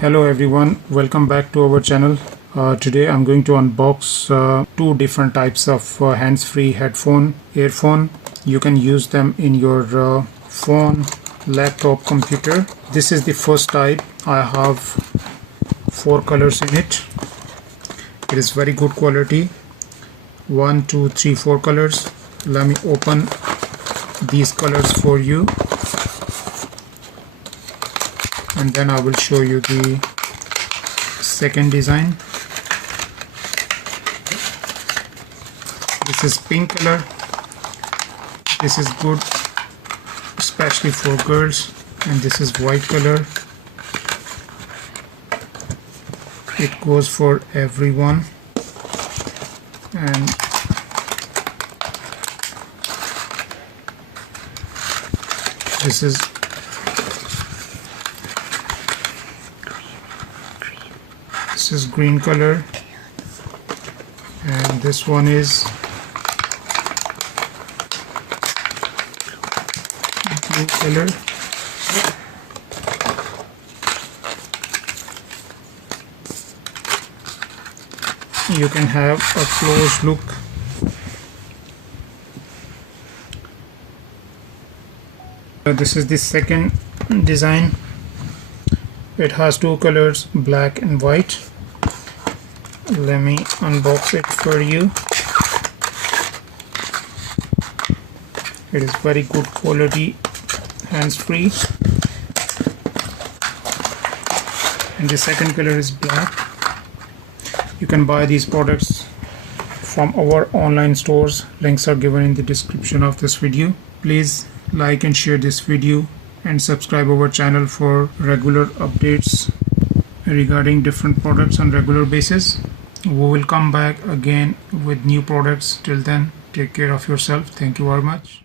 Hello everyone, welcome back to our channel. Today I'm going to unbox two different types of hands-free earphone. You can use them in your phone, laptop, computer. This is the first type. I have four colors in it. It is very good quality. 1, 2, 3, 4 colors. Let me open these colors for you, and then I will show you the second design. This is pink color. This is good especially for girls, and this is white color. It goes for everyone. And this is green color, and this one is blue color. You can have a close look. This is the second design. It has two colors, black and white. Let me unbox it for you. It is very good quality, hands-free. And the second color is black. You can buy these products from our online stores. Links are given in the description of this video. Please like and share this video and subscribe our channel for regular updates regarding different products on regular basis. We will come back again with new products. Till then, take care of yourself. Thank you very much.